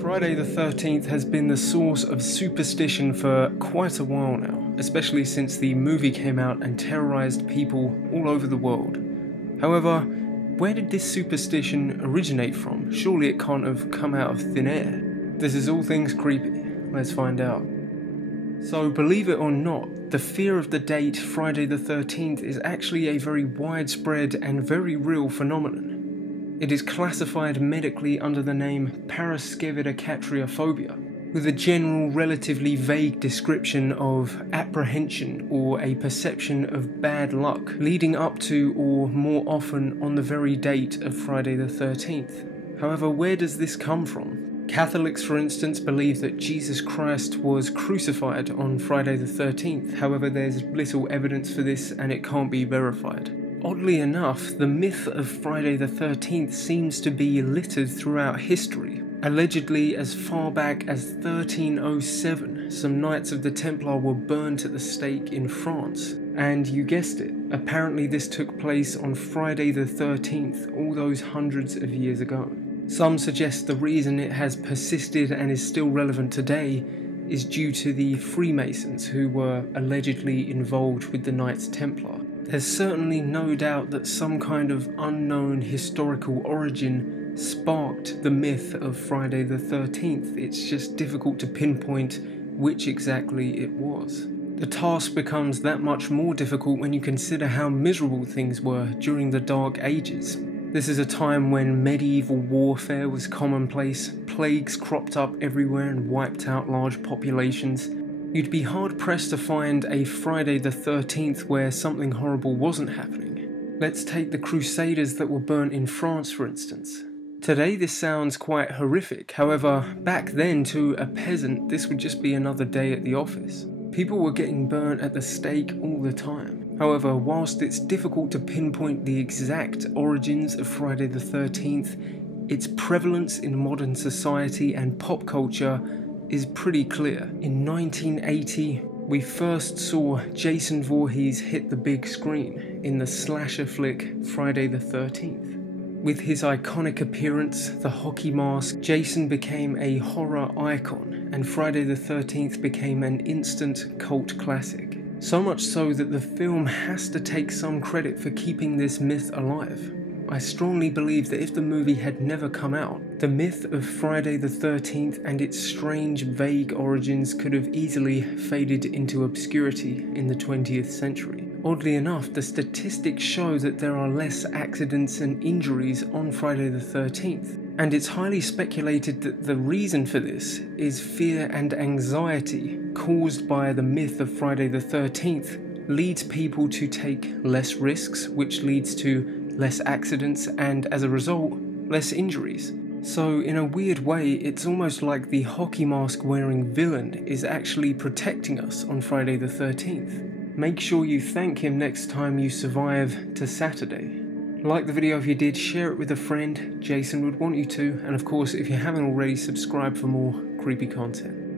Friday the 13th has been the source of superstition for quite a while now, especially since the movie came out and terrorized people all over the world. However, where did this superstition originate from? Surely it can't have come out of thin air. This is all things creepy. Let's find out. So, believe it or not, the fear of the date Friday the 13th is actually a very widespread and very real phenomenon. It is classified medically under the name paraskevidocatria, with a general relatively vague description of apprehension or a perception of bad luck leading up to or more often on the very date of Friday the 13th. However, where does this come from? Catholics, for instance, believe that Jesus Christ was crucified on Friday the 13th. However, there's little evidence for this and it can't be verified. Oddly enough, the myth of Friday the 13th seems to be littered throughout history. Allegedly, as far back as 1307, some Knights of the Templar were burned at the stake in France. And you guessed it, apparently this took place on Friday the 13th, all those hundreds of years ago. Some suggest the reason it has persisted and is still relevant today is due to the Freemasons who were allegedly involved with the Knights Templar. There's certainly no doubt that some kind of unknown historical origin sparked the myth of Friday the 13th. It's just difficult to pinpoint which exactly it was. The task becomes that much more difficult when you consider how miserable things were during the Dark Ages. This is a time when medieval warfare was commonplace, plagues cropped up everywhere and wiped out large populations. You'd be hard-pressed to find a Friday the 13th where something horrible wasn't happening. Let's take the Crusaders that were burnt in France, for instance. Today this sounds quite horrific, however, back then to a peasant this would just be another day at the office. People were getting burnt at the stake all the time. However, whilst it's difficult to pinpoint the exact origins of Friday the 13th, its prevalence in modern society and pop culture is pretty clear. In 1980, we first saw Jason Voorhees hit the big screen in the slasher flick Friday the 13th. With his iconic appearance, the hockey mask, Jason became a horror icon, and Friday the 13th became an instant cult classic. So much so that the film has to take some credit for keeping this myth alive. I strongly believe that if the movie had never come out, the myth of Friday the 13th and its strange, vague origins could have easily faded into obscurity in the 20th century. Oddly enough, the statistics show that there are less accidents and injuries on Friday the 13th, and it's highly speculated that the reason for this is fear and anxiety caused by the myth of Friday the 13th leads people to take less risks, which leads to less accidents and, as a result, less injuries. So in a weird way, it's almost like the hockey mask wearing villain is actually protecting us on Friday the 13th. Make sure you thank him next time you survive to Saturday. Like the video if you did, share it with a friend, Jason would want you to, and of course if you haven't already, subscribe for more creepy content.